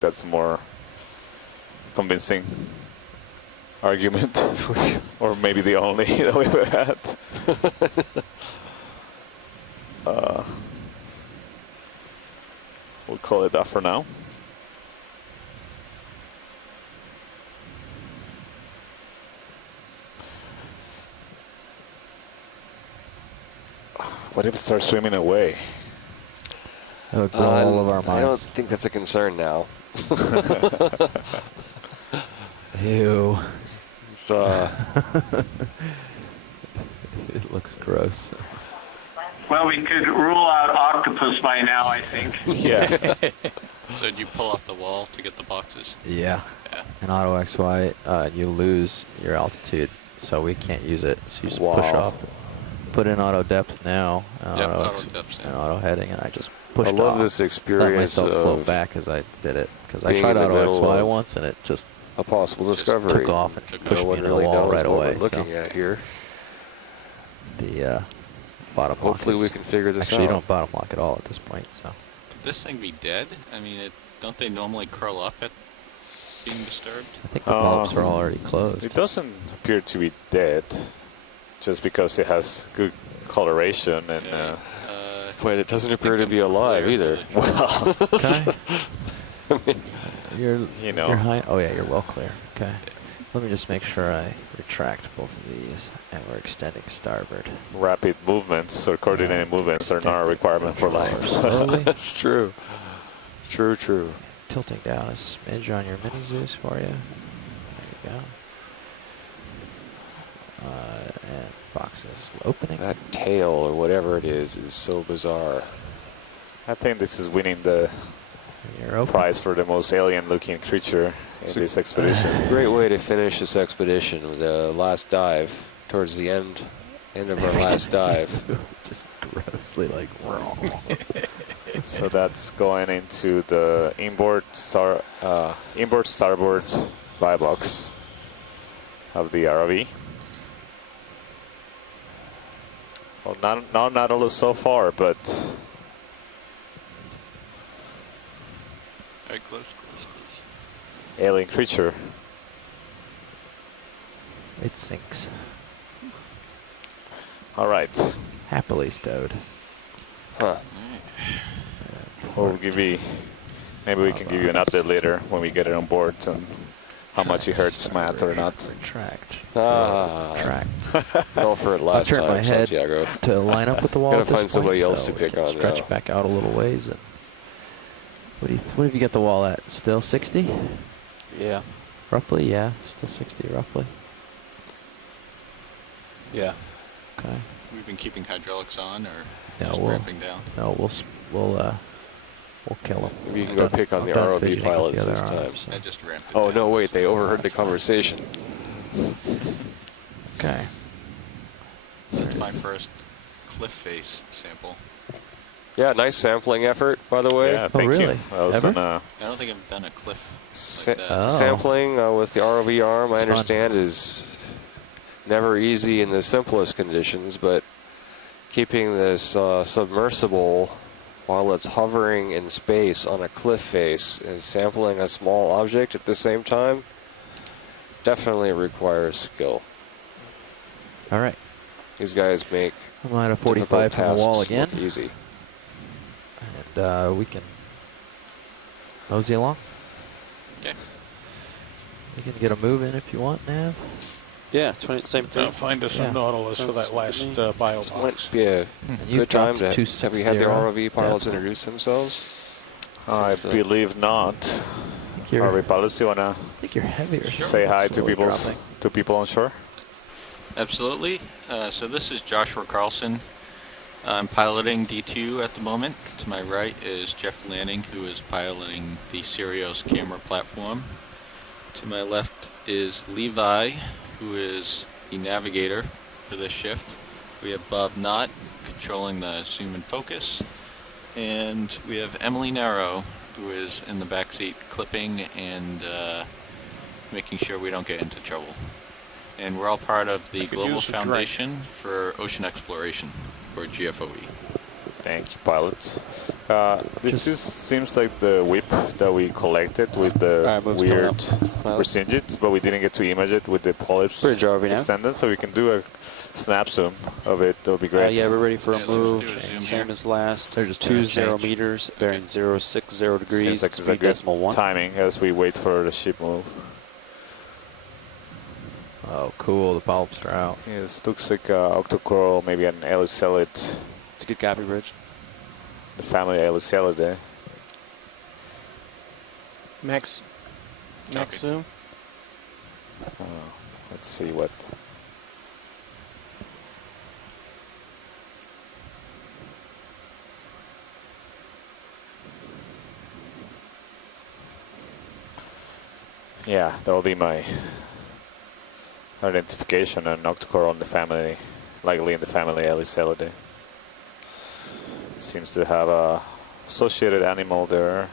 that's more convincing argument, or maybe the only that we've ever had. We'll call it that for now. What if it starts swimming away? That would blow all of our minds. I don't think that's a concern now. Ew. It's, it looks gross. Well, we could rule out octopus by now, I think. Yeah. So did you pull off the wall to get the boxes? Yeah. Yeah. In auto XY, you lose your altitude, so we can't use it. So you just push off. Put in auto depth now, Auto depth, and auto heading, and I just pushed off. I love this experience Let myself float of back as I did it, because I being tried in the auto middle XY of once, and it just a possible discovery. took off and pushed No me one into the really wall knows right what away. we're looking at here. The bottom lock Hopefully we can figure this actually, out. you don't bottom lock at all at this point. So Could this thing be dead? I mean, don't they normally curl up at being disturbed? I think the bulbs are already closed. It doesn't appear to be dead, just because it has good coloration and. Yeah. But it doesn't appear to be alive either. Well, Okay. You're know. high. Oh yeah, you're well clear. Okay. Let me just make sure I retract both of these, and we're extending starboard. Rapid movements or coordinated movements are not a requirement for life. Slowly. That's true. True, true. Tilting down a smidge on your mini Zeus for you. There you go. And boxes opening. That tail or whatever it is so bizarre. I think this is winning the You're open. prize for the most alien-looking creature in this expedition. Great way to finish this expedition with the last dive towards the end of our last dive. Just grossly like wrong. So that's going into the inboard starboard buy box of the ROV. Well, not Nautilus so far, but Very close. alien creature. It sinks. All right. Happily stowed. Huh. We'll give you. Maybe we can give you an update later when we get it on board on how much it hurts Matt or not. Retract. Ah. Retract. Fell for it I'll last turn my time, head Santiago. to line up with the wall. Gotta at this find somebody point, else so to we pick can on stretch now. back out a little ways. And what have you got the wall at? Still 60? Yeah. Roughly, yeah. Still 60, roughly. Yeah. Okay. We've been keeping hydraulics on, or No, just we'll ramping down? No, we'll kill him. Maybe you can go pick on the ROV pilots this time. I just ramped it Oh, down. no, wait, they overheard the conversation. Okay. That's my first cliff face sample. Yeah, nice sampling effort, by the way. Yeah, thank really? you. That was Ever? an, I don't think I've done a cliff Sa like that. Oh. Sampling with the ROV arm, It's I fun. understand, is never easy in the simplest conditions, but keeping this submersible while it's hovering in space on a cliff face and sampling a small object at the same time definitely requires skill. All right. These guys make I'm at a 45 from the wall tasks again. look easy. And we can mosey along. Okay. You can get a move in if you want, Nav. Yeah, same thing. Find us Yeah. a Nautilus for that last bio This box. might be a And you've good time dropped to have you had the 260 ROV pilots depth. introduce themselves? I Since, believe not. I think you're, ROV pilots, you wanna I think you're heavier. say hi to Slowly people dropping. on shore? Absolutely. So this is Joshua Carlson. I'm piloting D2 at the moment. To my right is Jeff Lanning, who is piloting the Sirius camera platform. To my left is Levi, who is the navigator for this shift. We have Bob Knott controlling the zoom and focus. And we have Emily Narrow, who is in the back seat clipping and making sure we don't get into trouble. And we're all part of the I could Global use a drink. Foundation for Ocean Exploration, or GFOE. Thank you, pilot. Seems like the whip that we collected with the Alright, move's coming weird up. Clouds. percentages, but we didn't get to image it with the polyps Bridge ROV now. extended, so we can do a snap zoom of it. That would be great. Yeah, we're ready for a Yeah, let's move. do a zoom Same here. as last. They're just doing a 20 change. meters, bearing 060 degrees. Seems like it's a Speed good decimal 1. timing as we wait for the ship move. Oh, cool. The polyps are out. Yes, looks like octocoral, maybe an Elicellid, It's a good copy, Bridge. the family Elicellid. Max Okay. zoom. Let's see what. Yeah, that will be my identification, an octocoral in the family, likely in the family Elicellid. Seems to have a associated animal there.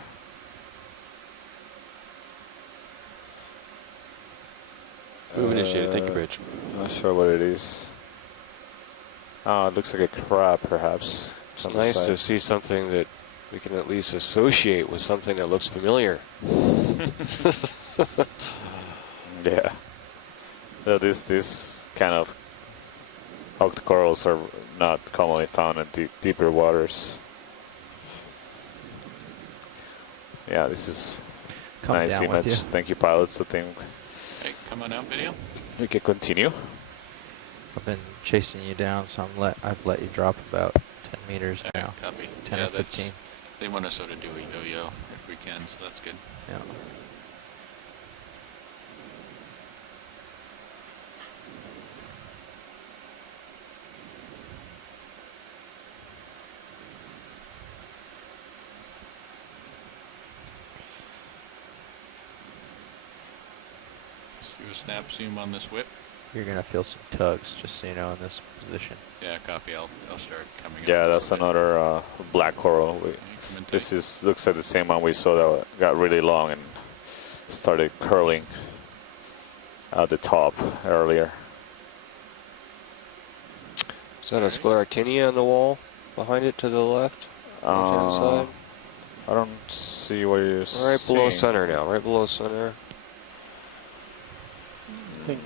Move initiated. Thank you, Bridge. Not sure what it is. Oh, it looks like a crab, perhaps. It's on the nice side. to see something that we can at least associate with something that looks familiar. Yeah. This kind of octocorals are not commonly found in deeper waters. Yeah, this is Coming nice down with image. you. Thank you, pilots. I think Hey, come on out, video. we can continue. I've been chasing you down, so I've let you drop about 10 meters Okay, now. copy. 10 yeah, or 15. They want to sort of do a yo-yo if we can, so that's good. Yeah. Let's do a snap zoom on this whip. You're going to feel some tugs, just so you know, in this position. Yeah, copy. I'll start coming up. Yeah, a that's little bit. another black coral. You come in This tight. looks like the same one we saw that got really long and started curling at the top earlier. Is that a sclerotinia on the wall behind it to the left? Left-hand side? I don't see what you're Right below seeing. center now. Right below center. I think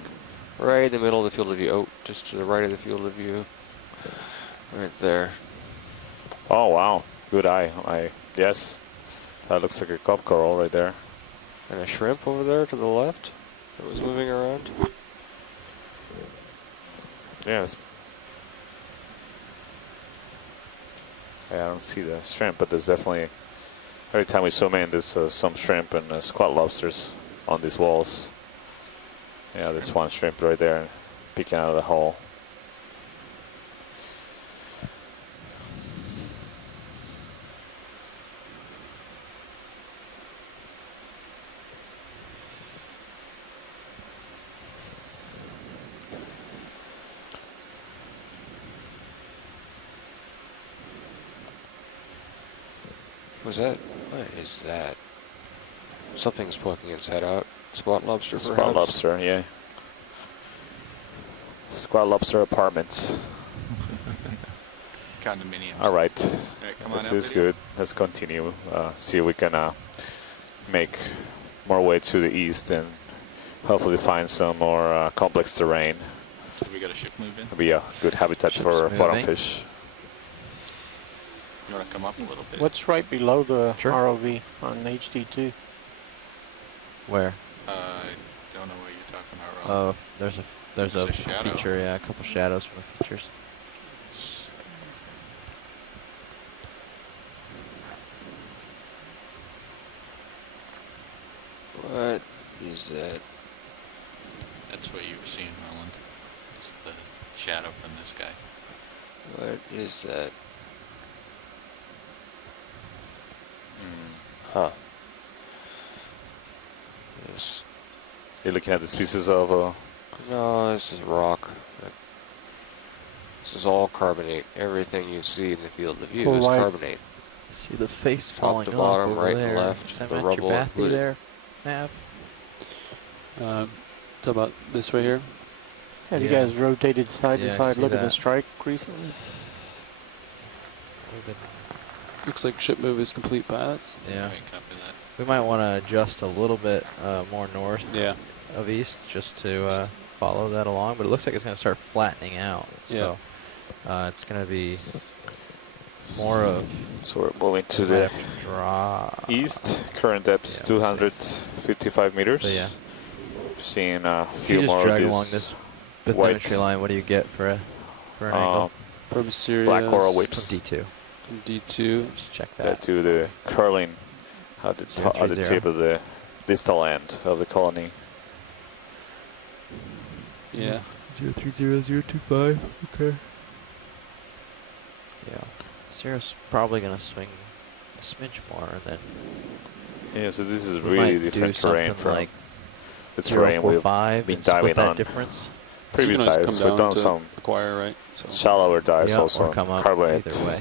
Right in the middle of the field of view. Oh, just to the right of the field of view. Right there. Oh wow, good eye. Yes, that looks like a cup coral right there. And a shrimp over there to the left that was moving around. Yes. Yeah, I don't see the shrimp, but there's definitely, every time we zoom in, there's some shrimp and squat lobsters on these walls. Yeah, there's one shrimp right there peeking out of the hole. Was that? What is that? Something's poking its head out. Spot lobster, Squat perhaps? lobster, yeah. Squat lobster apartments. Condominiums. All right, All right, come on this out, is video. good. Let's continue. See if we can make more way to the east and hopefully find some more complex terrain. So we got a ship moving. It'll be a good habitat Ship's for moving. bottom fish. You want to come up a little bit? what's right below the Sure. ROV on HD2? Where? I don't know what you're talking about, Rob. There's a There's a shadow. feature, yeah, a couple shadows from the features. What is that? That's what you were seeing, Roland. It's the shadow from this guy. What is that? Mm. Huh. This, You're looking at the species of. no, this is rock. This is all carbonate. Everything you see in the field of view So is why- carbonate. See the face Top falling to off bottom, over right there. and left, Is that the meant rubble your bathy included. there, Nav? Talk about this right here. Have you Yeah. guys rotated side Yeah, to I side? see Look at the that. strike recently. We've been, Looks like ship move is complete, pilots. yeah. Okay, copy that. We might want to adjust a little bit more north Yeah. of east just to follow that along, but it looks like it's going to start flattening out. So it's going to be more of So we're moving to the drop. east. Current depth is Yeah, we'll see. 255 meters. So yeah, Seeing a if few you just more drag of along these this white bathymetry line, what do you get for an angle? From Sirius. black coral From whips D2. From D2. Just check that that. to the curling at the, at the 030. tip of the distal end of the colony. Yeah. 030025. Okay. Yeah. Zero's probably gonna swing a smidge more, and then Yeah, so this is we really might do different terrain something from like the terrain we've 045 been and split diving that on. difference. previous So you can always dives. come We've down done to some acquire, right? So shallower dives Yeah, also, or come up carbonate either way.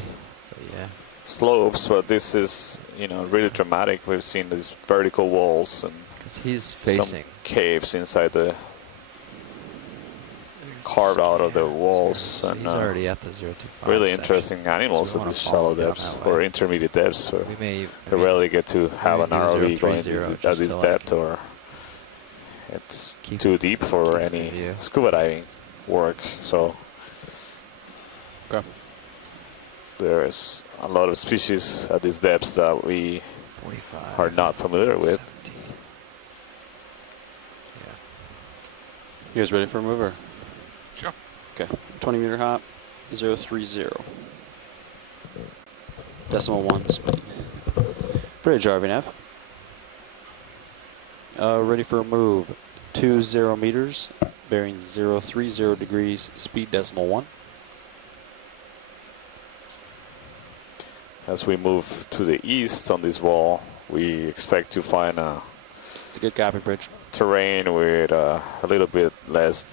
But yeah. slopes, but this is, you know, really dramatic. We've seen these vertical walls and Because he's some facing. caves inside the carved out of the walls, So and he's already at the 025. really section. interesting animals So we at wanna these follow shallow down depths that way. or intermediate depths. So We may. you rarely get to have an do ROV going 030 at just this to, depth, or it's keep- too deep for keep any the view. scuba diving work. So Okay. there's a lot of species at these depths that we 45. are not familiar with. 17. Yeah. You guys ready for a mover? Sure. Okay. 20-meter hop, 030. Decimal 1 speed. Bridge, RVNAV. Ready for a move. 20 meters, bearing 030 degrees, speed decimal 1. As we move to the east on this wall, we expect to find a It's a good copy, Bridge. terrain with a little bit less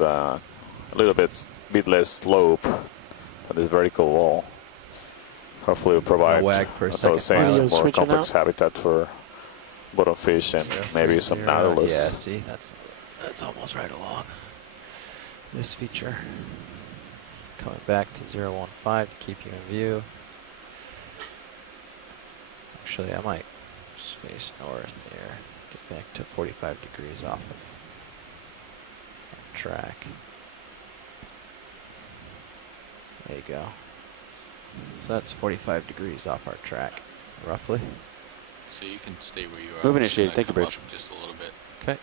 slope than this vertical wall. Hopefully, will provide, wag for a as I was second. saying, some Are you more switching complex out? habitat for bottom fish and maybe some 030. nautilus. Yeah, see, that's almost right along this feature. Coming back to 015 to keep you in view. Actually, I might just face north here. Get back to 45 degrees off of our track. There you go. So that's 45 degrees off our track, roughly. So you can stay where you are. Move I'm initiated. gonna Thank you, come Bridge. up just a little bit. Okay.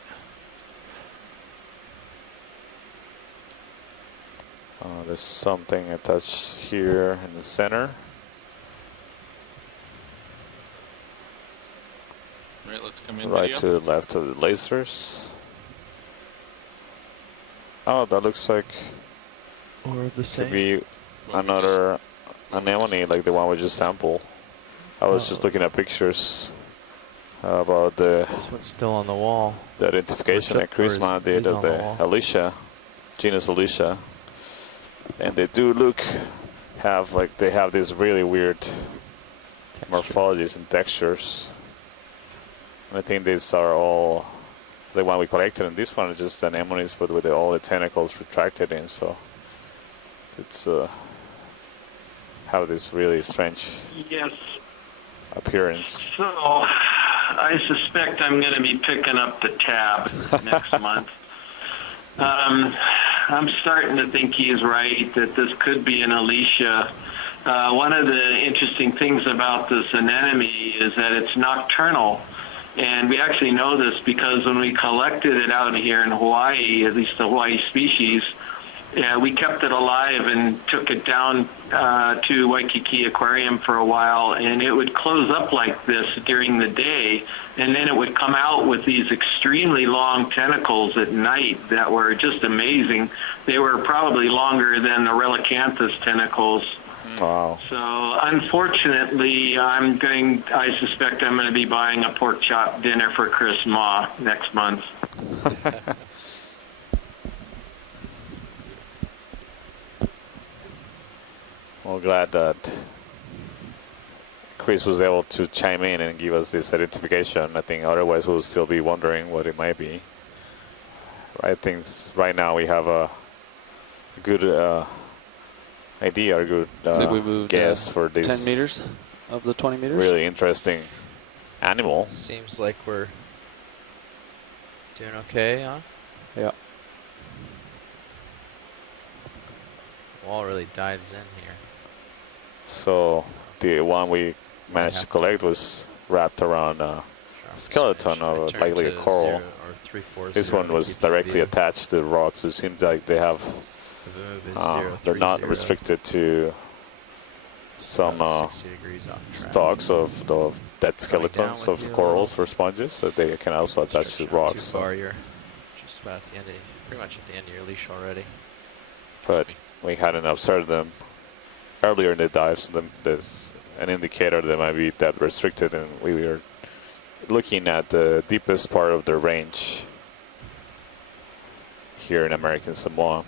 There's something attached here in the center. Right, let's come in Right video. to the left of the lasers. Oh, that looks like Or the could be Well, we another anemone like the one we just sampled. I was just Oh. looking at pictures about the This one's still on the wall. identification that Or is- Chrisma did he's of on the the wall. Alicia, genus Alicia. And they do they have these really weird Texture. morphologies and textures. And I think these are all the one we collected, and this one is just anemones, but with all the tentacles retracted in. So it's have this really strange Yes. appearance. So I suspect I'm going to be picking up the tab next month. I'm starting to think he's right that this could be an Alicia. One of the interesting things about this anemone is that it's nocturnal. And we actually know this because when we collected it out here in Hawaii, at least the Hawaii species, we kept it alive and took it down to Waikiki Aquarium for a while, and it would close up like this during the day, and then it would come out with these extremely long tentacles at night that were just amazing. They were probably longer than the Relicanthus tentacles. Wow. So unfortunately, I suspect I'm going to be buying a pork chop dinner for Chris Ma next month. Well, glad that Chris was able to chime in and give us this identification. I think otherwise we'll still be wondering what it might be. I think right now we have a good idea or good I think we moved guess for this 10 meters of the 20 meters. really interesting animal. Seems like we're doing okay, huh? Yeah. Wall really dives in here. So the one we managed to have collect was wrapped around a skeleton of likely a coral. This one was directly attached to the rock, so it seems like they have they're not restricted to some stalks of the dead skeletons of corals or sponges, so they can also attach to rocks. Too far, you're just about at the end of, pretty much at the end of your leash already. But we hadn't observed them earlier in the dive, so there's an indicator that might be depth restricted, and we were looking at the deepest part of the range here in American Samoa.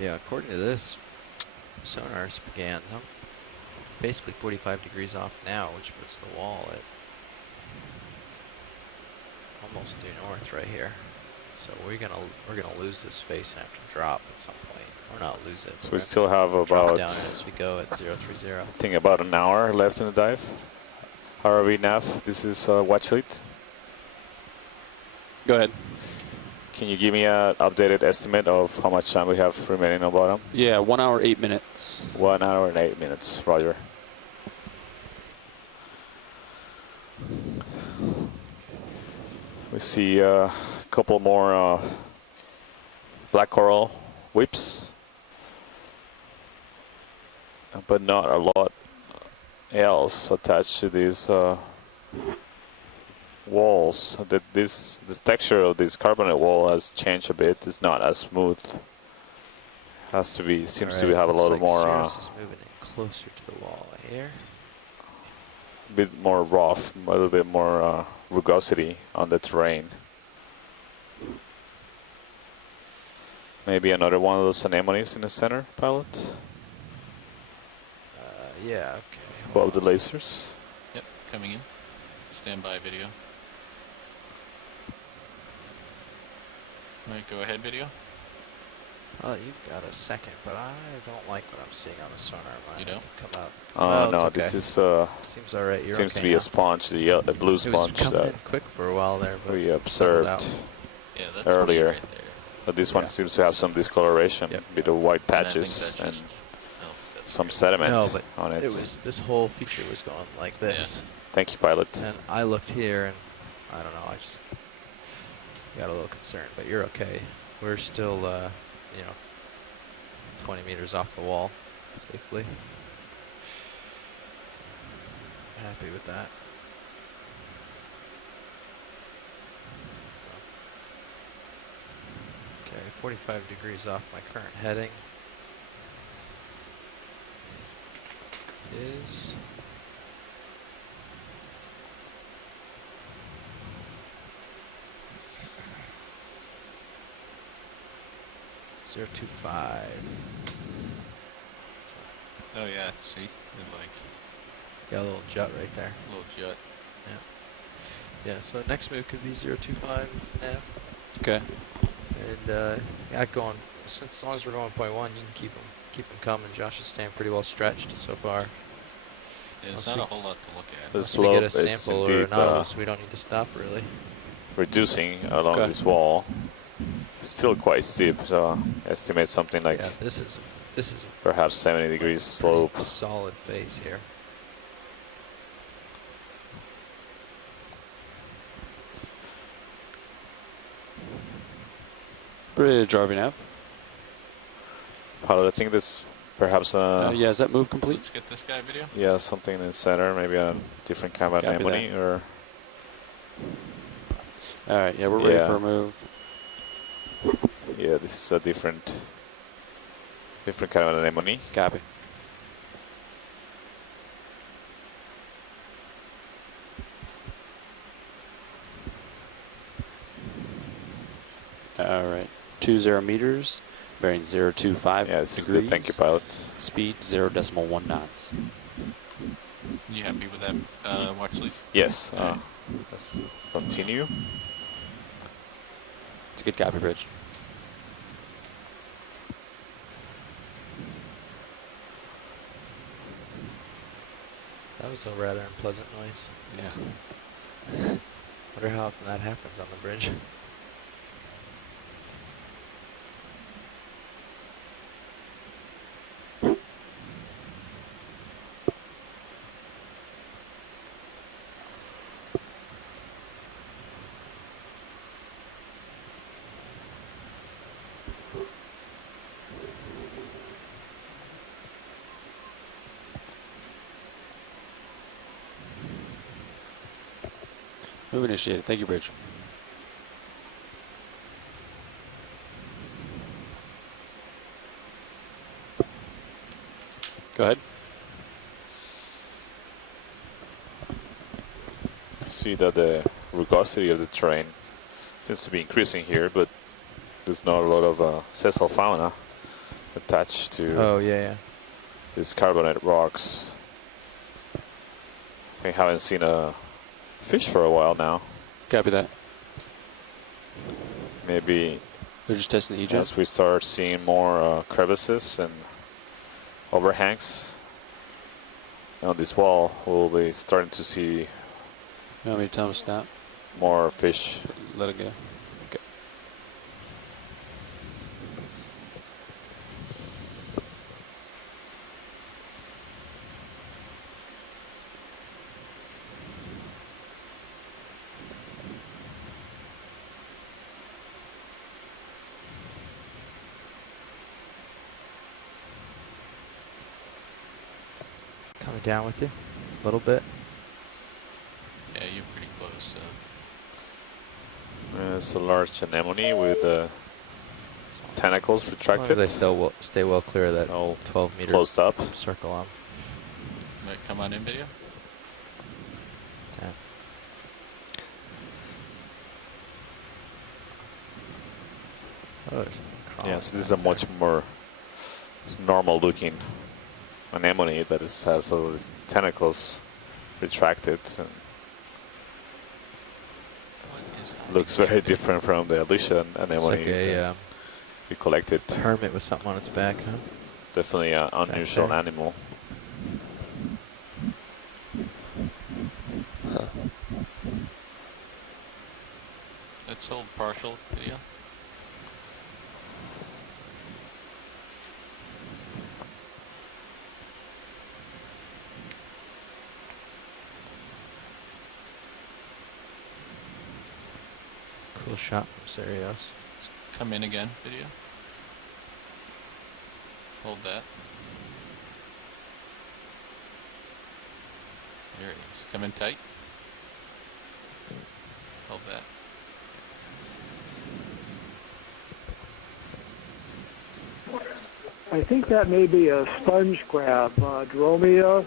Yeah, according to this, sonar began basically 45 degrees off now, which puts the wall at almost due north right here. So we're gonna lose this face and have to drop at some point, or not lose it. So we still have drop about, down as we go at 030. I think about an hour left in the dive. ROV nav, this is watch lead. Go ahead. Can you give me an updated estimate of how much time we have remaining on bottom? Yeah, 1 hour, 8 minutes. 1 hour and 8 minutes, Roger. We see a couple more black coral whips, but not a lot else attached to these walls. That this texture of this carbonate wall has changed a bit. It's not as smooth. Has to be. Seems to have a lot more. Sirius is moving in closer to the wall here. A bit more rough, a little bit more rugosity on the terrain. Maybe another one of those anemones in the center, pilot. Yeah. Okay. Above the lasers. Yep, coming in. Standby video. Right, go ahead video. Oh, you've got a second, but I don't like what I'm seeing on the sonar. You don't? Come up. Oh it's no, okay. this is Seems all right. You're seems okay to be now. a sponge, the blue It was sponge coming that in quick for a while there, but we settled observed out. Yeah, that's earlier. right there. But this one seems to have some discoloration, Yep. bit of white And I think patches that's and just- no, that's some good. sediment No, but on it. it was this whole feature was going like this, Thank you, pilot. and I looked here, and I don't know. I just got a little concerned, but you're okay. We're still, 20 meters off the wall safely. Happy with that. Okay, 45 degrees off my current heading is 025. Oh yeah, see? It's like Got a little jut right there. a little jut. Yeah, so next move could be 025 nav. Okay. And yeah, going, since as long as we're going 0.1, you can keep them coming. Josh is staying pretty well stretched so far. Yeah, Unless it's not we- a whole lot to look at. The Once we get a slope is sample or indeed an Nautilus, we don't need to stop really. reducing along Okay. this wall. Still quite steep, so estimate something like Yeah, this is perhaps 70 degrees a slope. pretty solid face here. Bridge, RV nav. Pilot, I think this perhaps Yeah, is that move complete? Let's get this guy video. yeah, something in the center, maybe a different kind of Copy anemone that. or All right, yeah, we're ready Yeah. for a move. yeah, this is a different kind of anemone. Copy. All right, 20 meters, bearing 025 Yeah, this is degrees. good. Thank you, pilot. Speed 0.1 knots. You happy with that watch lead? Yes. Okay. Let's continue. It's a good copy, Bridge. was a rather unpleasant noise. Yeah. Wonder how often that happens on the bridge. Move initiated. Thank you, Bridge. Go ahead. See that the rugosity of the terrain seems to be increasing here, but there's not a lot of sessile fauna attached to Oh, yeah. these carbonate rocks. We haven't seen a fish for a while now. Copy that. Maybe They're just testing the E-jet. as we start seeing more crevices and overhangs on this wall, we'll be starting to see You want me to tell them to stop? more fish. Let it go. Okay. Coming down with you a little bit. Yeah, you're pretty close. It's a large anemone with tentacles As long retracted, as I still stay well clear of that all 12-meter closed up. circle. Might come on in video. Yeah. Oh, there's crawling Yes, this is back a much more normal looking anemone that has all these tentacles retracted and looks very different from the Alicia there. It's anemone like a that we collected. hermit with something on its back, huh? Definitely an unusual there. animal. That's old partial video. Cool shot from Sirius. Come in again video. Hold that. There it is. Come in tight. Hold that. I think that may be a sponge crab, Dromia,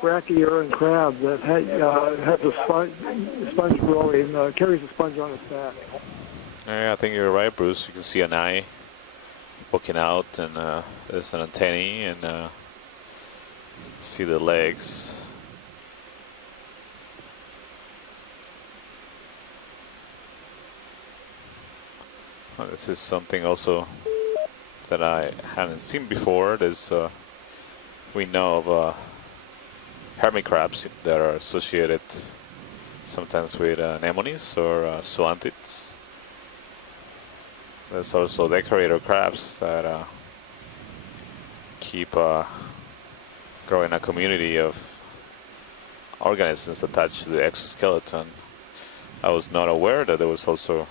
brachyurin crab that has a sponge growing, carries a sponge on its back. Yeah, I think you're right, Bruce. You can see an eye poking out, and there's an antennae, and see the legs. Well, this is something also that I hadn't seen before. There's we know of hermit crabs that are associated sometimes with anemones or zoanthids. There's also decorator crabs that keep growing a community of organisms attached to the exoskeleton. I was not aware that there was also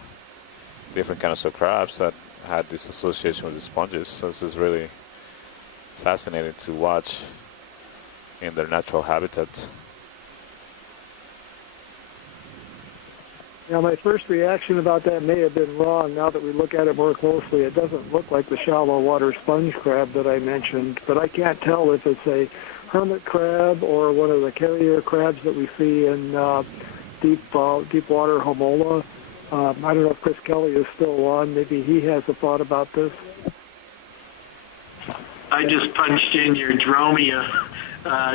different kinds of crabs that had this association with the sponges. So this is really fascinating to watch in their natural habitat. Now, my first reaction about that may have been wrong. Now that we look at it more closely, it doesn't look like the shallow water sponge crab that I mentioned, but I can't tell if it's a hermit crab or one of the carrier crabs that we see in deep water homola. I don't know if Chris Kelly is still on. Maybe he has a thought about this. I just punched in your Dromia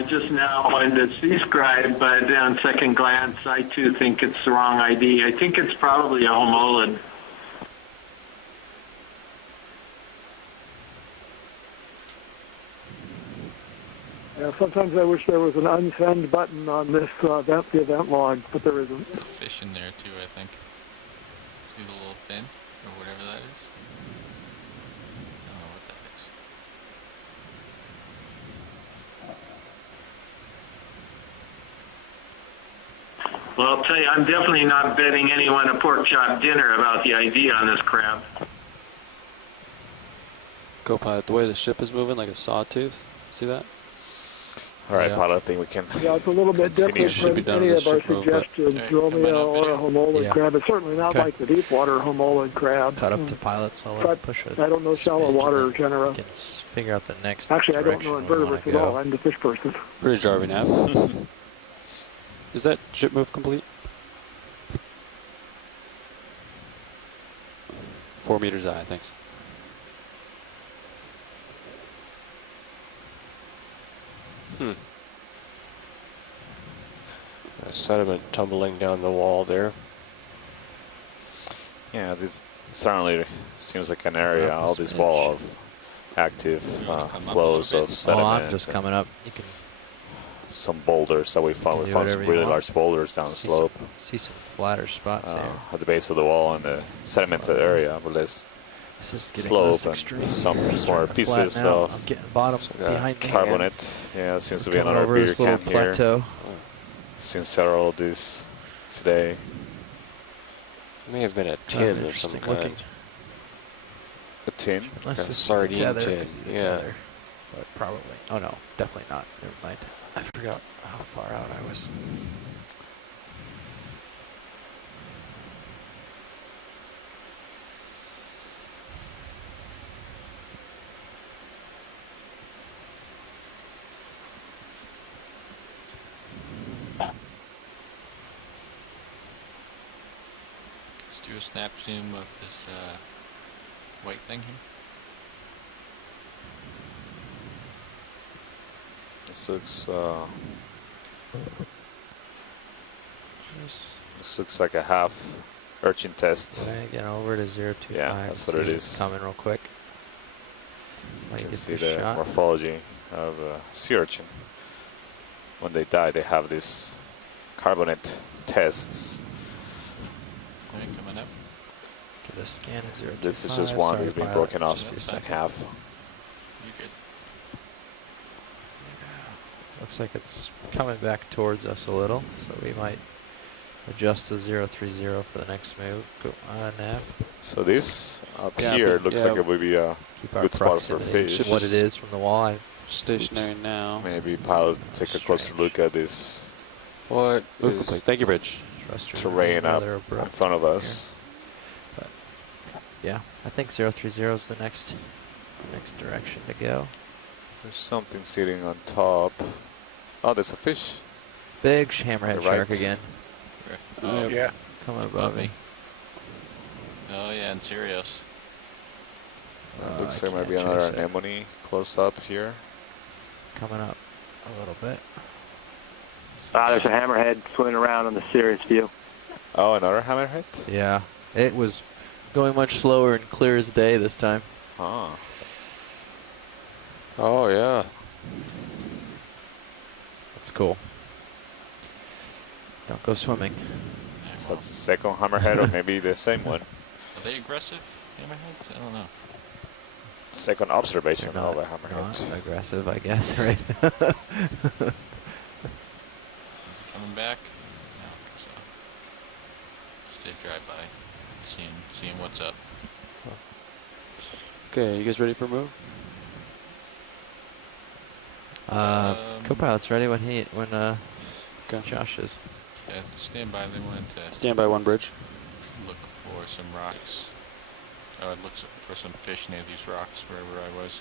just now and it's described, but on second glance, I too think it's the wrong ID. I think it's probably a homolid. Yeah, sometimes I wish there was an unsend button on this the event log, but there isn't. There's a fish in there too, I think. See the little fin or whatever that is? I don't know what that is. Well, I'll tell you, I'm definitely not betting anyone a pork chop dinner about the idea on this crab. Co-pilot, the way the ship is moving like a sawtooth. See that? All right, Yeah. pilot, I think we can. Yeah, it's a little bit Continue. different Should be from done any with of our this ship move, but- suggestions, Okay, come Romeo on up, or a homolid Yeah. crab. It's certainly not Okay. like the deep water homolid crab. Cut up to pilots. I'll let But push it. I don't know shallow water genera. We can figure out the next. Actually, I don't know direction we wanna invertebrates at all. go. I'm the fish person. Bridge RV nav. Is that ship move complete? 4 meters high, thanks. Sediment tumbling down the wall there. Yeah, this certainly seems like an area, Up a all this smidge. wall of active You wanna come up a flows little of bit? Oh, sediment. I'm just and coming up. You can some boulders that we found. You We do found whatever some you really want. large boulders down the see slope see some flatter spots here. at the base of the wall and the sedimented area, but less This is getting slope less and extreme. some It's more starting to pieces flatten out. of I'm getting bottom behind me. carbonate. Yeah, seems to be Coming another over bigger this little can here. plateau. Seen several of these today. May have been a tin of some Interesting kind. looking. A tin. Unless Like a it's sardine the tether. tin, The yeah. tether. But probably. Oh no, definitely not. Never mind. I forgot how far out I was. Let's do a snap zoom of this white thing here. This looks. This looks like a half urchin test. Right, get over to 025. Yeah, that's what see it what's is. coming real quick. You Might can get see this the shot. morphology of sea urchin. When they die, they have these carbonate tests. Okay, coming up. Get a scan of 025. This is just one Sorry, that's been pilot. broken off Just be a That's in second. half. You good? Looks like it's coming back towards us a little, so we might adjust to 030 for the next move. Go nav. So this up Yeah, here but- looks yeah. like it would be a Keep our good spot for proximity. fish. What it is from the wall. I Stationary now. Maybe pilot take a closer Strange. look at this What Move is complete. Thank you, Bridge. trust her. terrain up Rather in abrupt front of here. us. Yeah, I think 030 is the next direction to go. There's something sitting on top. Oh, there's a fish. Big hammerhead Right. shark again, Oh, Yeah. coming above me. oh yeah, and Sirius. Looks I like maybe can't another chase it. anemone close up here. Coming up a little bit. There's a hammerhead swimming around on the Sirius view. Oh, another hammerhead? Yeah, it was going much slower and clear as day this time. Ah. Oh yeah. That's cool. Don't go swimming. Yeah, So well, that's the second hammerhead or maybe the same one. are they aggressive hammerheads? I don't know. Second observation They're of a not hammerhead. aggressive, I guess, right? Is it coming back? No, I think so. Just a drive-by, seeing what's up. Okay, you guys ready for a move? Co-pilot's ready when Okay. Josh is. Yeah, stand by. They wanted to Stand by one bridge. look for some rocks. Oh, it looks for some fish near these rocks wherever I was.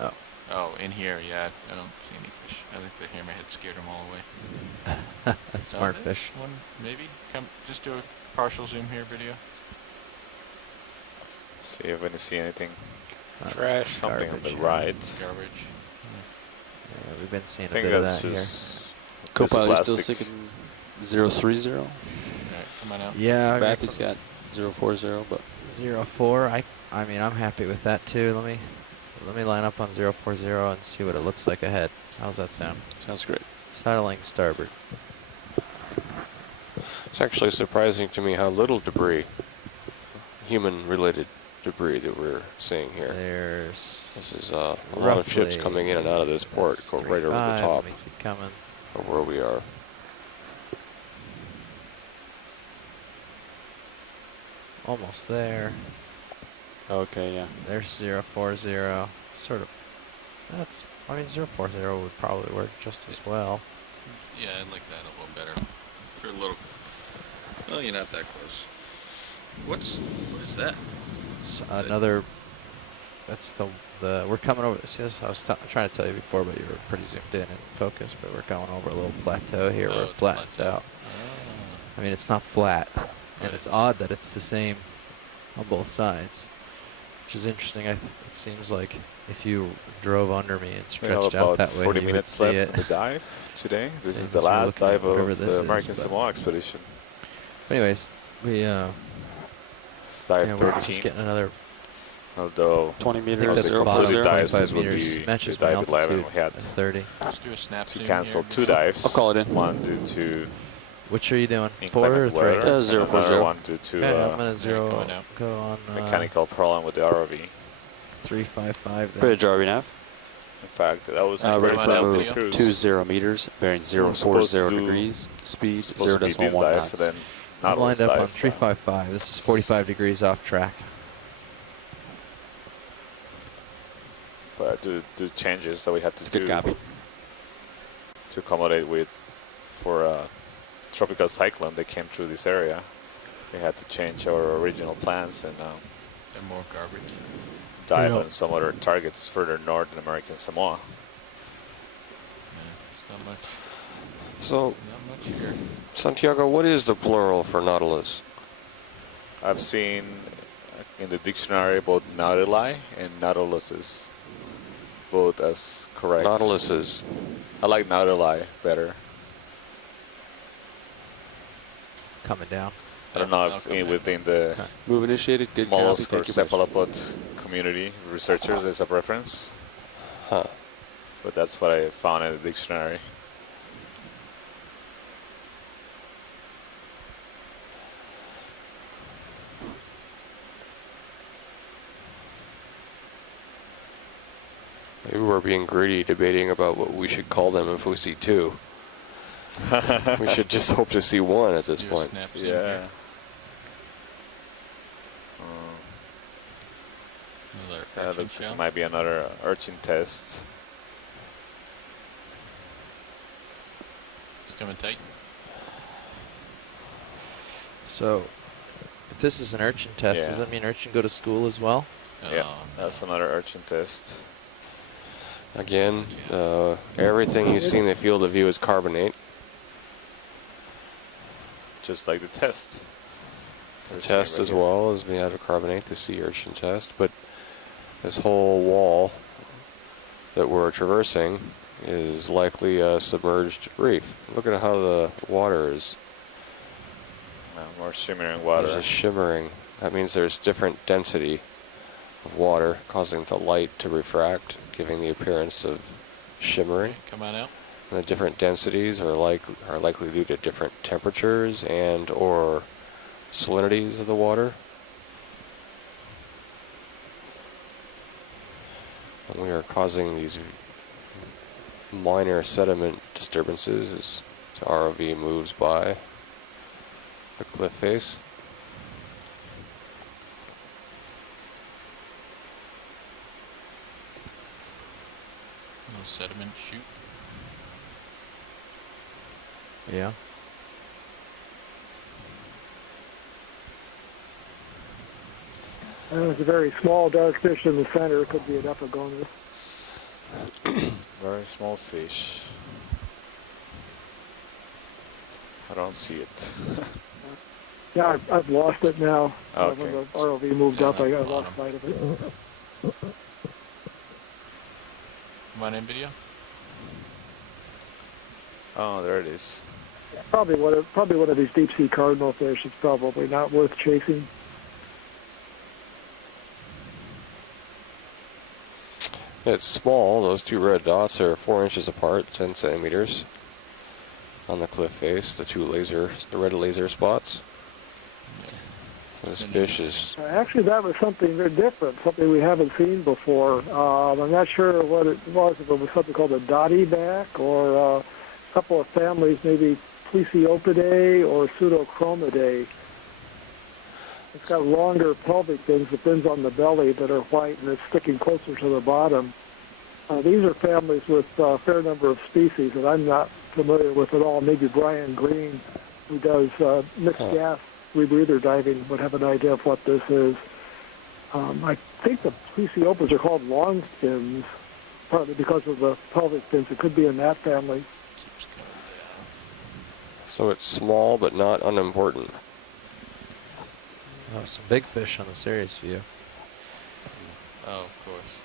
Oh. Oh, in here, yeah. I don't see any fish. I think the hammerhead scared them all away. That's Oh, smart there's fish. One, maybe. Come, just do a partial zoom here video. See if we can see anything. That's Trash. Something on garbage the here. right. Garbage. Yeah, we've been seeing I a think bit of that's that here. just Co-pilot, you still plastic. seeking 030? All right, come on out. Yeah, Bathy's got 040, but 04. I mean, I'm happy with that too. Let me line up on 040 and see what it looks like ahead. How's that sound? Sounds great. Settling starboard. It's actually surprising to me how little debris, human-related debris, that we're seeing here. There's This is a lot of ships roughly- coming in and out of this port, that's go right over the 3.5. top Let me keep coming. of where we are. Almost there. Okay, yeah. There's 040. Sort of. That's. I mean, 040 would probably work just as well. Yeah, I like that a little better. You're a little. Oh, you're not that close. What is that? It's another. That's the. We're coming over. See this? I was trying to tell you before, but you were pretty zoomed in and focused. But we're going over a little plateau here where it it's flattens plateau. out. I mean, it's not flat, and it's odd that it's the same on both sides, which is interesting. It seems like if you drove under me and We have stretched out about that way, 40 you would minutes see left it. in the dive today. This Same is the as we're last looking at dive whatever of this the is, American but- Samoa expedition. Anyways, we It's dive we're just 13. getting another. Although 20 I think meters, that's the the bottom, completed 040. dives, 25 this will meters. be Matches the my dive 11. altitude We had at 30. Let's do a snap to zoom cancel here. 2 dives. I'll call it in. One due to Which are you doing? inclement 4 or 3? weather. and 040. another one due to Okay, I'm gonna zero going out. go on mechanical problem with the ROV. 355. Then. Bridge RV nav. In fact, that was Ready Ready for for a move. move. cruise. 20 meters, bearing supposed 040 to do- degrees, speed Supposed to be this 0.1 dive, knots. then I'm Nautilus lined up on dive. 355. This is 45 degrees off track. But due to changes that we had to It's a good do copy. to accommodate with for a tropical cyclone that came through this area, we had to change our original plans and Is there more garbage? dive Yeah. on some other targets further north in American Samoa. Yeah, it's not much. So, Not much here. Santiago, what is the plural for Nautilus? I've seen in the dictionary both nautili and nautiluses, both as correct. Nautiluses. I like nautili better. Coming down. I don't know I'll if come back. within the Okay. Move initiated, good copy. mollusk or Thank you, Bridge. cephalopod community researchers there's a preference, Huh. but that's what I found in the dictionary. Maybe we're being greedy debating about what we should call them if we see 2. We should just hope to see 1 at this Do a point. snap zoom Yeah. here. Uh, Another that urchin looks like shell. it might be another urchin test. It's coming tight. So, if this is an urchin test, Yeah. does that mean urchin go to school as well? Yeah, Oh, that's another urchin test. Again, everything you see in the field of view is carbonate. Just like the test. The We're test seeing as right here. well is made out of carbonate, the sea urchin test, but this whole wall that we're traversing is likely a submerged reef. Look at how the water is. More shimmering There's water. a shimmering. That means there's different density of water causing the light to refract, giving the appearance of shimmering. come on out. And the different densities are likely due to different temperatures and or salinities of the water. And we are causing these minor sediment disturbances as the ROV moves by the cliff face. No sediment shoot. Yeah. There's a very small dark fish in the center. It could be an epigonus. Very small fish. I don't see it. Yeah, I've lost it now. Okay. When the ROV moved Yeah, up, I got bottom. lost sight of it. Come on in, video. Oh, there it is. Probably one of these deep sea cardinal fish. It's probably not worth chasing. It's small. Those two red dots are 4 inches apart, 10 centimeters on the cliff face. The red laser spots. This fish is. Actually, that was something very different, something we haven't seen before. I'm not sure what it was, if it was something called a dotty back or a couple of families, maybe Plesiopidae or Pseudochromidae. It's got longer pelvic fins, the fins on the belly that are white, and it's sticking closer to the bottom. These are families with a fair number of species that I'm not familiar with at all. Maybe Brian Green, who does mixed gas rebreather diving, would have an idea of what this is. I think the Plesiopas are called long fins, partly because of the pelvic fins. It could be in that family. So it's small but not unimportant. Oh, some big fish on the Sirius view. Oh, of course.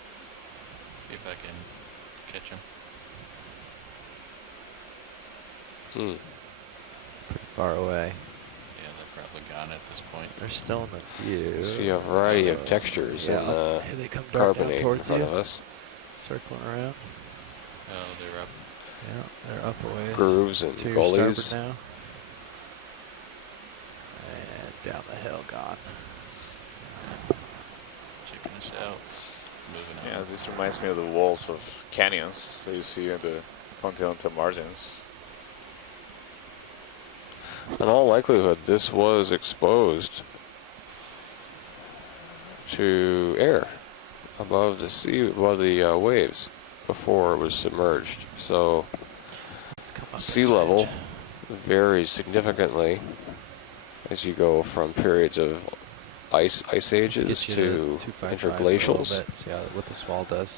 See if I can catch him. Pretty far away. Yeah, they're probably gone at this point. They're still in the view. You see a variety of textures in the Here they come darting carbonate in towards front you. of us. Circling around. Oh, they're up. Yeah, they're up a ways. Grooves and to your gullies. starboard now. And down the hill, gone. Checking us out. Moving on. Yeah, this reminds me of the walls of canyons that you see in the continental margins. In all likelihood, this was exposed to air above the sea, above the waves, before it was submerged. So sea level varies significantly as you go from periods of ice ages to interglacials. See what this wall does.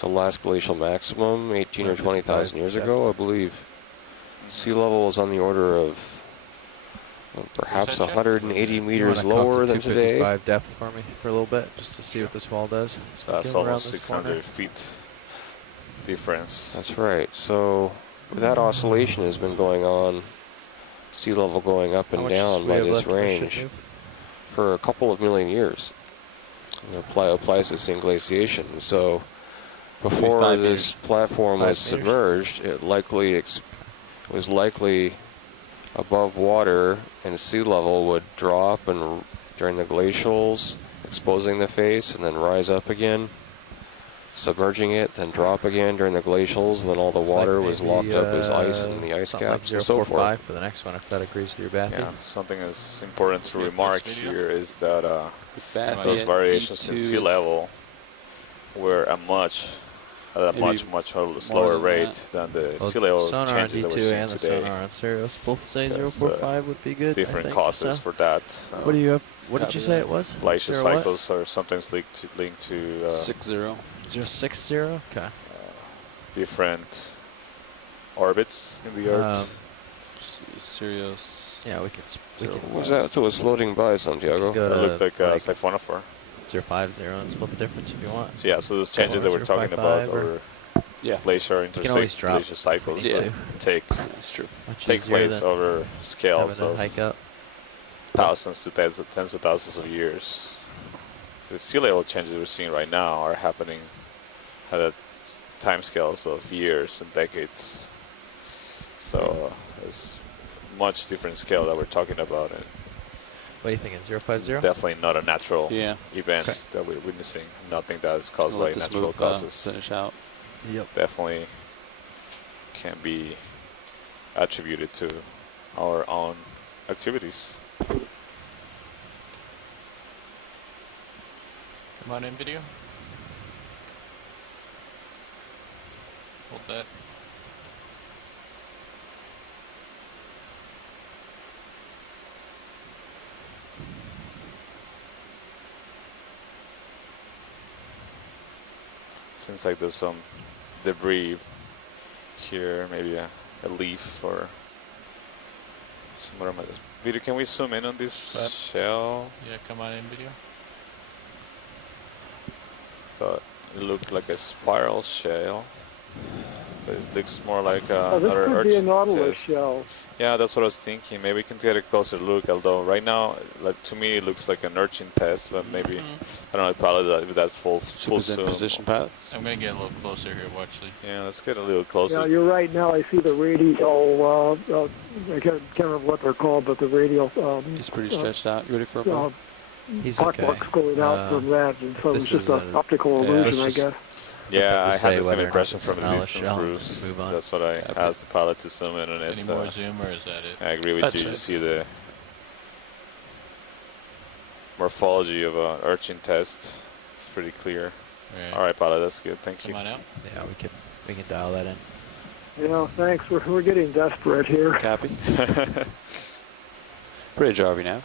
The last glacial maximum, 18 or 20,000 years ago, I believe. Sea level is on the order of perhaps 180 meters lower than today. 255 depth for me for a little bit, just to see what this wall does. So that's almost 600 feet difference. That's right. So that oscillation has been going on, sea level going up and down by this range for a couple of million years. The Pleistocene glaciation. So before this platform was submerged, it was likely above water, and sea level would drop and during the glacials, exposing the face, and then rise up again, submerging it, then drop again during the glacials when all the water was locked up as ice in the ice caps and so forth. For the next one, if that agrees with your bathy. Yeah, something that's important to remark here is that those variations in sea level were at a much slower rate than the sea level sonar changes on that we're D2 seeing and the today. sonar on Sirius both say There's, 045 would be good. Different causes for that. What do you have? What did you say it was? Glacial cycles are sometimes linked to 60. 060. Okay. Different orbits in the Earth. Sirius. Yeah, we can. What was that that was floating by, Santiago? It looked like a siphonophore. 050 and split the difference if you want. So yeah, so those changes that we're talking about are glacier glacial cycles that take place over scales of thousands to tens of thousands of years. The sea level changes we're seeing right now are happening at time scales of years and decades. So it's much different scale that we're talking about. And what are you thinking, 050? definitely not a natural event that we're witnessing. Nothing that is caused by natural causes. Finish out. Yep. Definitely can be attributed to our own activities. Come on in, video. Hold that. Seems like there's some debris here, maybe a leaf or some other matters. Video, can we zoom in on this shell? Yeah, come on in, video. Thought it looked like a spiral shell. It looks more like Oh, this another could be a urchin nautilus test. shell. Yeah, that's what I was thinking. Maybe we can get a closer look. Although right now, like to me, it looks like an urchin test. But maybe I don't know. Probably if that's full Ship is in zoom. position, pilots. I'm gonna get a little closer here, watch Lee. Yeah, let's get a little closer. Yeah, you're right. Now I see the radial. I can't remember what they're called, but the radial. He's pretty stretched out. You ready for a move? He's Hot okay. marks going out from that, and so this it's just is an a- optical yeah, illusion, it's I just- guess. Yeah, I to had say the same whether or not impression it's from a the knowledge distance, shell. Bruce. Move on. That's what I asked the pilot to zoom in on it. Any more zoom, or is that it? I agree with That's you. You it. see the morphology of an urchin test. It's pretty clear. All right, pilot, that's good. Thank Come you. on out. Yeah, we can dial that in. Yeah, thanks. We're getting desperate here. Copy. Bridge RV nav.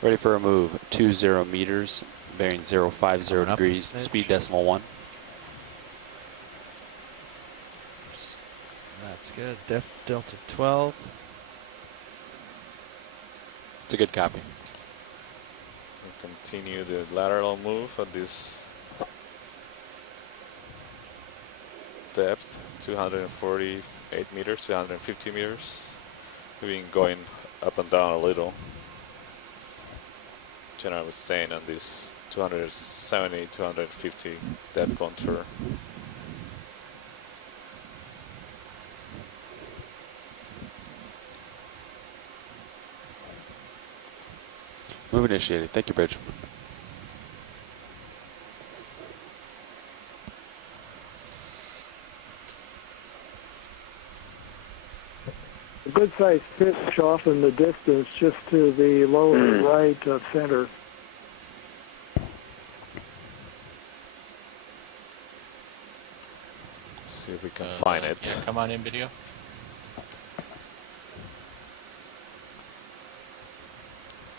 Ready for a move. 20 meters, bearing 050 Coming up a degrees, smidge. speed decimal 1. That's good. Delta 12. It's a good copy. We'll continue the lateral move at this depth, 248 meters, 250 meters. We've been going up and down a little. Generally staying on this 270, 250 depth contour. Move initiated. Thank you, Bridge. A good-sized fish off in the distance, just to the lower right center. See if we can find it. Yeah, come on in, video.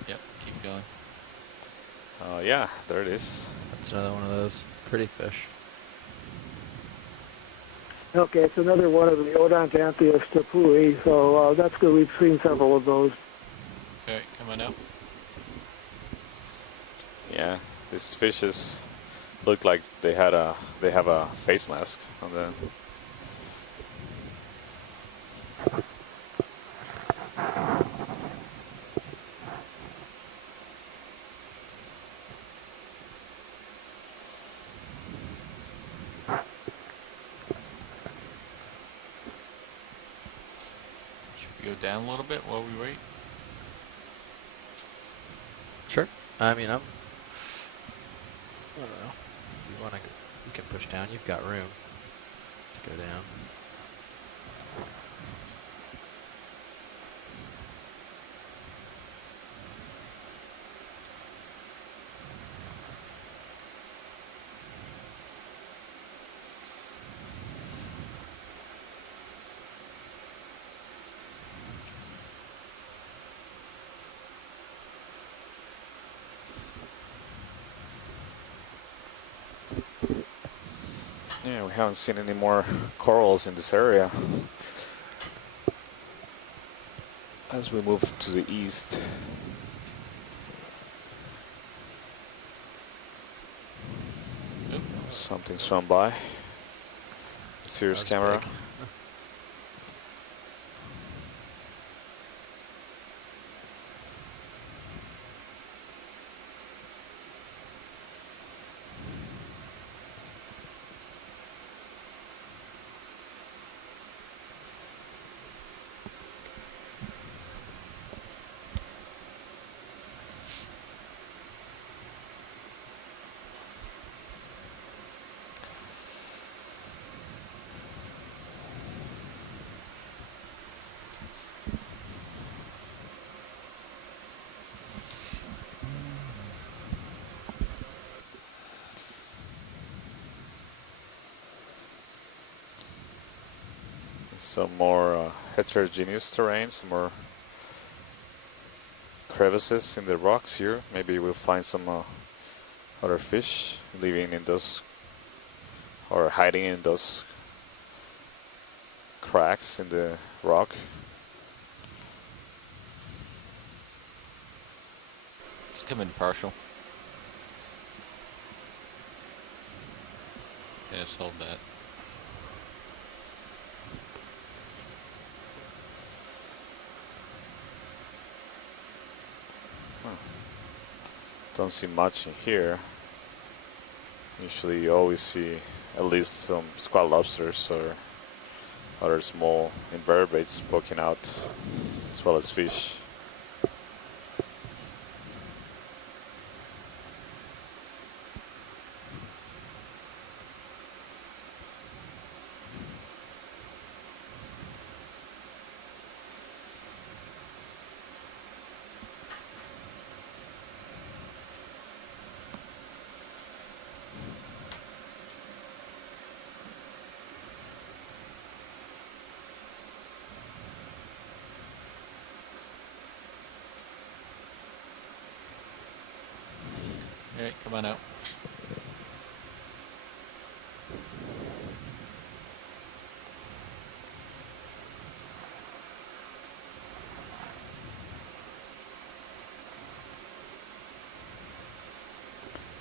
Yep, keep going. Yeah, there it is. That's another one of those pretty fish. Okay, it's another one of the Odontanthius tapui, so that's good. We've seen several of those. Okay, come on out. Yeah, these fishes look like they have a face mask on them. Should we go down a little bit while we wait? Sure. I mean, I don't know. If you want to, you can push down. You've got room to go down. Yeah, we haven't seen any more corals in this area. As we move to the east. Something swam by. Serious That's camera. big. Some more heterogeneous terrain, some more crevices in the rocks here. Maybe we'll find some other fish living in those or hiding in those cracks in the rock. Let's come in partial. Yes, hold that. Don't see much in here. Usually you always see at least some squat lobsters or other small invertebrates poking out, as well as fish. All right, come on out.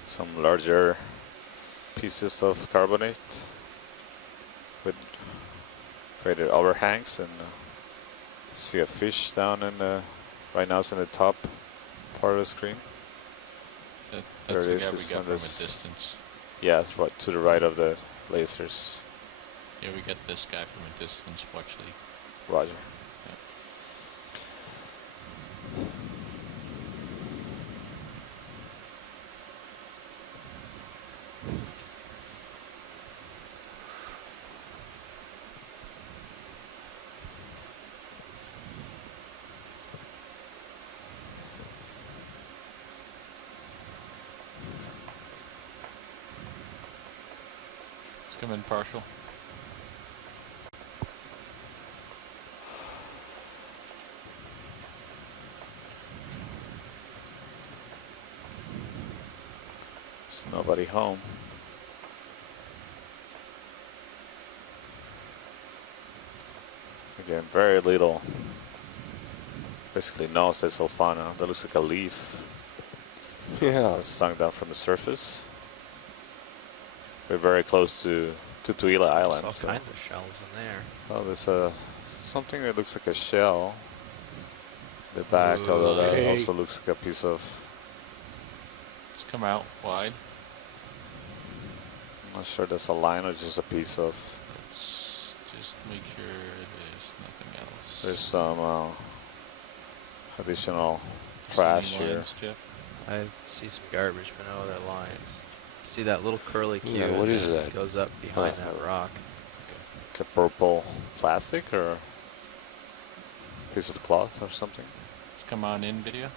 Some larger pieces of carbonate with created overhangs, and see a fish down in the, right now it's in the top part of the screen. That's There the it guy we is, got on from a this- distance. Yeah, it's right to the right of the lasers. Yeah, we got this guy from a distance. Watch the. Roger. Let's come in partial. There's nobody home. Again, very little. Basically no sulfana. That looks like a leaf Yeah. that's sunk down from the surface. We're very close to Tutuila Island. There's so- all kinds of shells in there. Oh, there's something that looks like a shell. The back, although that Okay. also looks like a piece of. Let's come out wide. I'm not sure that's a line or just a piece of. Let's just make sure there's nothing else. There's some additional See trash any here. lines, Jeff? I see some garbage, but no other lines. See that little curly cube? Yeah, what is that? Goes up behind Oh. that rock. Like a purple plastic or a piece of cloth or something. Let's come on in video.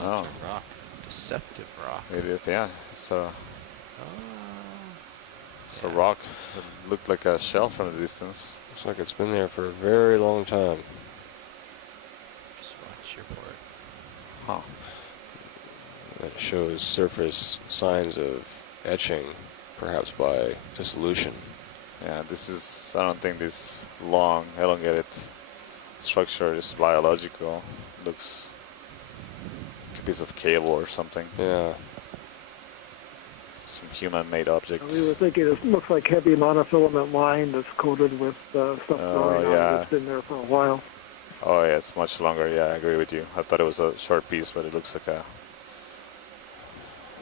No, it's a rock. Deceptive rock. Yeah, it's a Yeah. rock. It looked like a shell from a distance. Looks like it's been there for a very long time. Just watch your port. Huh. That shows surface signs of etching, perhaps by dissolution. Yeah, this is, I don't think this long, elongated structure is biological. Looks like a piece of cable or something. Yeah. Some human-made object. We were thinking it looks like heavy monofilament line that's coated with stuff growing on yeah. it that's been there for a while. Oh yeah, it's much longer. Yeah, I agree with you. I thought it was a short piece, but it looks like a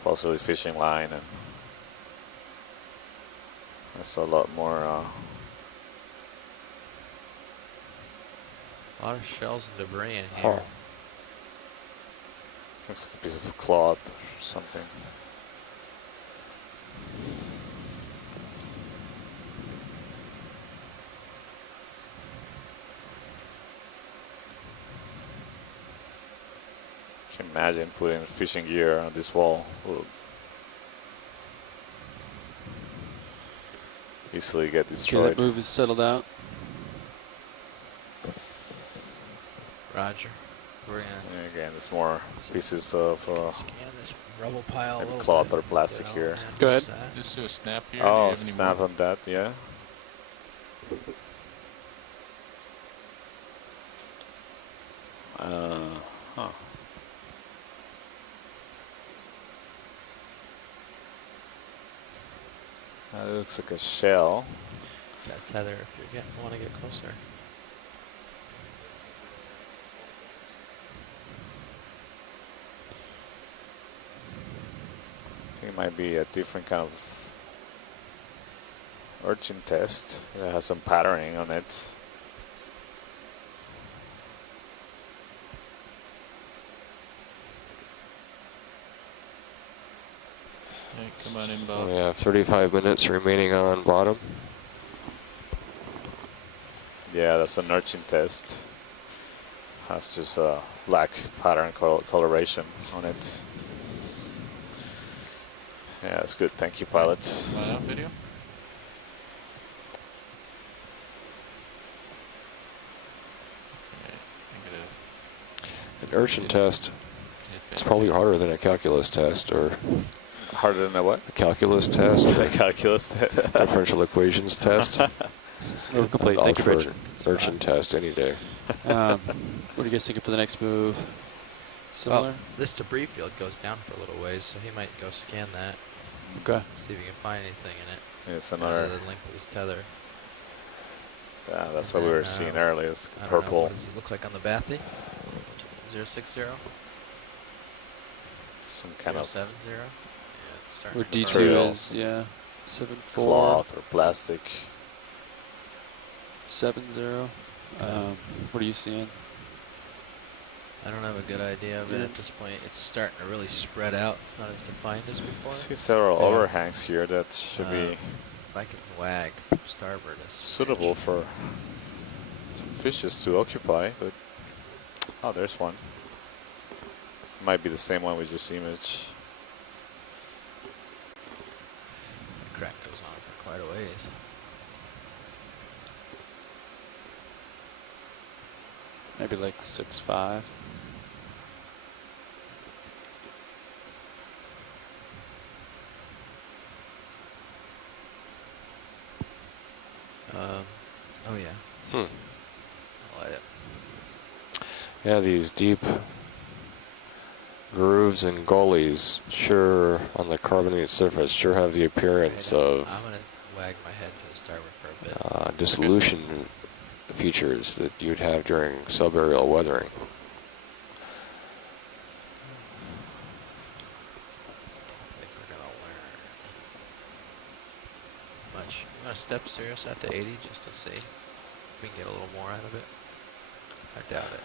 possibly fishing line, and that's a lot more. A lot of shells and debris in here. Huh. Looks like a piece of cloth or something. Can you imagine putting fishing gear on this wall? Will easily get Okay, destroyed. that roof is settled out. Roger. We're gonna And again, it's more pieces of scan this rubble pile. a maybe little cloth bit, or plastic you know, here. and Go ahead. just that. Just do a snap here. Do you Oh, have any snap more? on that, yeah. Huh. That looks like a shell. Got tether if you want to get closer. think it might be a different kind of urchin test. It has some patterning on it. Yeah, come on in, Bob. We have 35 minutes remaining on bottom. Yeah, that's an urchin test. Has just a black pattern coloration on it. Yeah, that's good. Thank you, pilot. Come on out, video. An urchin test. It's probably harder than a calculus test or Harder than a what? a calculus test, A calculus. differential equations test. Move complete. I'll Thank you, for Richard. urchin test any day. What are you guys thinking for the next move? Similar? Well, this debris field goes down for a little ways, so he might go scan that, Okay. see if he can find anything in it. It's Other another. than link with his tether. Yeah, that's And what we were then, seeing earlier. It's I don't know, purple. what does it look like on the bathy? 060? Some kind of 070? Yeah, it's starting Where to D2 burn. Material. is, yeah. 7.4. cloth or plastic. 7.0. What are you seeing? I don't have a good idea of it at this point. It's starting to really spread out. It's not as defined as before. See several Yeah. overhangs here that should be If I can wag starboard, it's suitable for some fishes to occupy, but oh, there's one. Might be the same one we just imaged. The crack goes on for quite a ways. Maybe like 6.5. Oh yeah. Hmm. I'll light it. Yeah, these deep grooves and gullies sure on the carbonate surface sure have the appearance I'm of gonna wag my head to the starboard for a bit. dissolution features that you'd have during subaerial weathering. I think we're gonna learn much. I'm gonna step Sirius out to 80 just to see if we can get a little more out of it. I doubt it.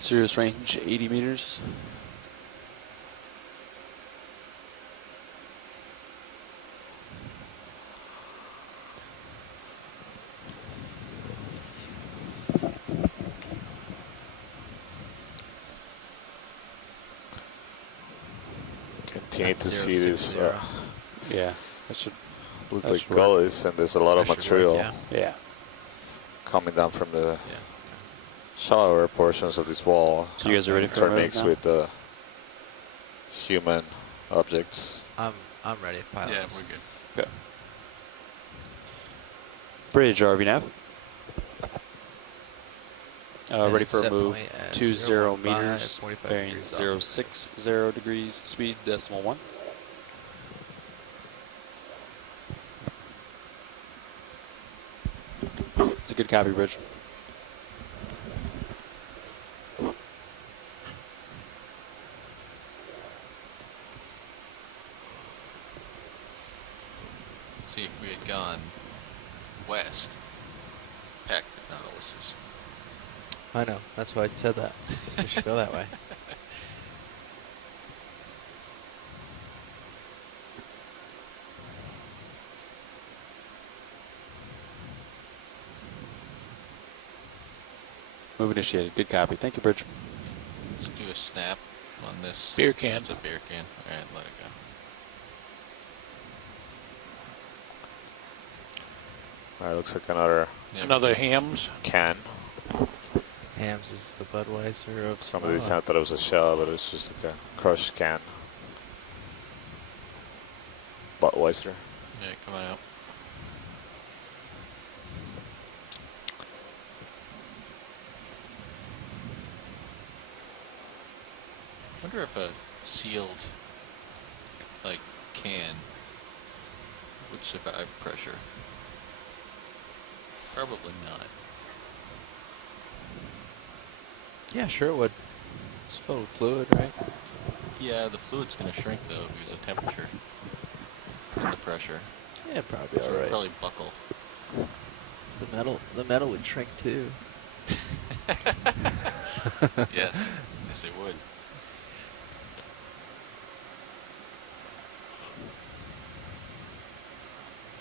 Sirius range 80 meters. Continue That's to see this 060. Yeah. That should look That like should work. gullies, and there's a lot of That should material work, Yeah. coming down from the yeah. shallower portions of this wall. So you guys are ready for a move intermixed now? with the human objects. I'm ready, pilot. Yeah, this. we're good. Okay. Bridge RV nav. And Ready for a set move. point at 20 015, meters. 45 Bearing degrees off. 060 degrees. Speed .1. It's a good copy, Bridge. See, if we had gone west, packed the Nautiluses. I know. That's why I said that. We should go that way. Move initiated. Good copy. Thank you, Bridge. Let's do a snap on this. Beer can. It's a beer can. All right, let it go. Alright, looks like another Yeah, Another hams. can. Hams is the Budweiser of Somebody Samoa. thought that it was a shell, but it's just like a crushed can. Budweiser. Yeah, come on out. Wonder if a sealed, like, can would survive pressure. Probably not. Yeah, sure it would. It's filled with fluid, right? Yeah, the fluid's going to shrink though because of temperature and the pressure. Yeah, probably So all it'll right. probably buckle. The metal would shrink too. Yes, yes it would.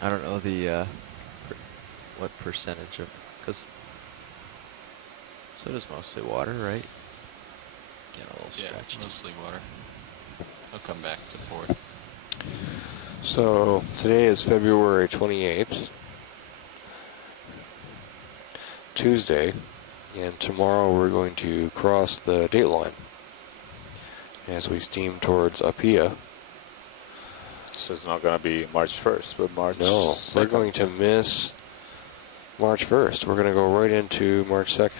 I don't know the what percentage of, because soda's mostly water, right? Get a little Yeah, stretched. mostly water. I'll come back to pour. So today is February 28th, Tuesday, and tomorrow we're going to cross the date line as we steam towards Apia. So it's not going to be March 1st, but March No, 2nd. we're going to miss March 1st. We're going to go right into March 2nd.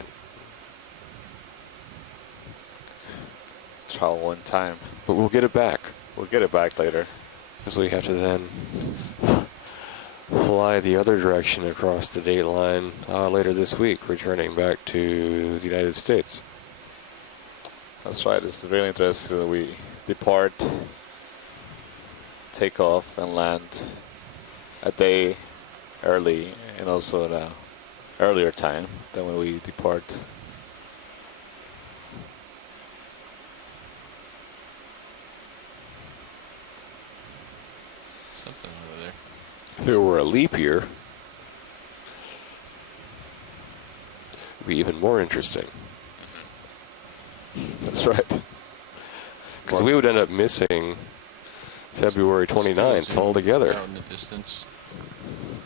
Travel in time. But we'll get it back. We'll get it back later. Because we have to then fly the other direction across the date line later this week, returning back to the United States. That's right. It's really interesting. We depart, take off, and land a day early, and also at an earlier time than when we depart. Something over there. If it were a leap year, it'd be even more interesting. That's right. Because we would end up missing February 29th altogether. Out in the distance.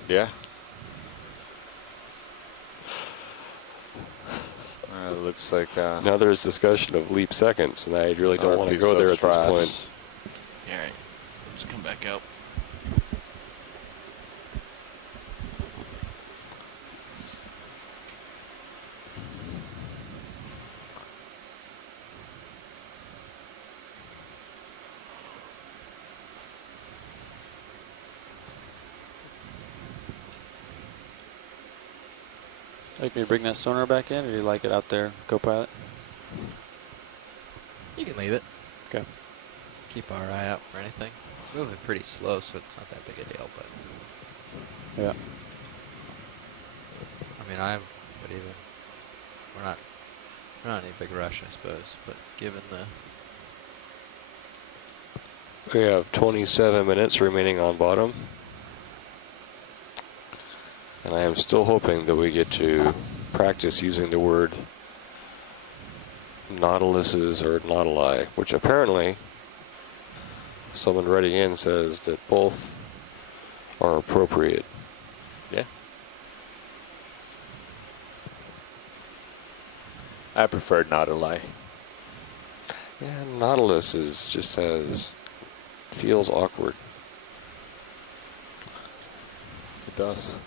Yeah. It looks like Now there's discussion of leap seconds, and I really don't want to go there at this point. All right, let's come back out. Like me to bring that sonar back in, or do you like it out there, co-pilot? You can leave it. Okay. Keep our eye out for anything. It's moving pretty slow, so it's not that big a deal. But Yeah. I mean, but even we're not in any big rush, I suppose. But given the We have 27 minutes remaining on bottom. And I am still hoping that we get to practice using the word nautiluses or nautili, which apparently someone writing in says that both are appropriate. yeah. I prefer nautili. Yeah, nautilus feels awkward. It does.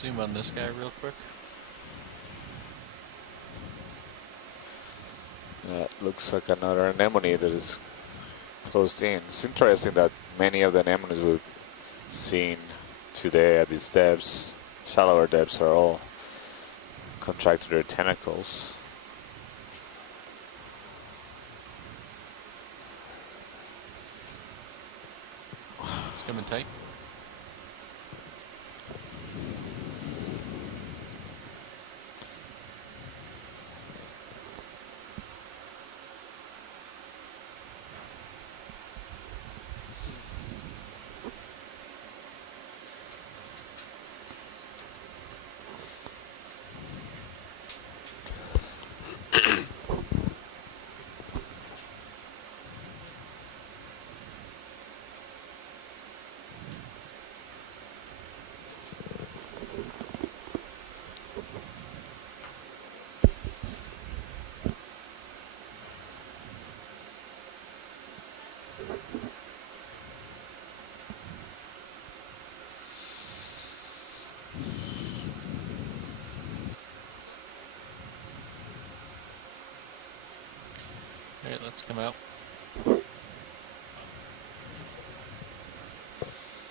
Zoom on this guy real quick. Looks like another anemone that is closed in. It's interesting that many of the anemones we've seen today at these depths, shallower depths, are all contracted their tentacles. It's coming tight. Let's come out.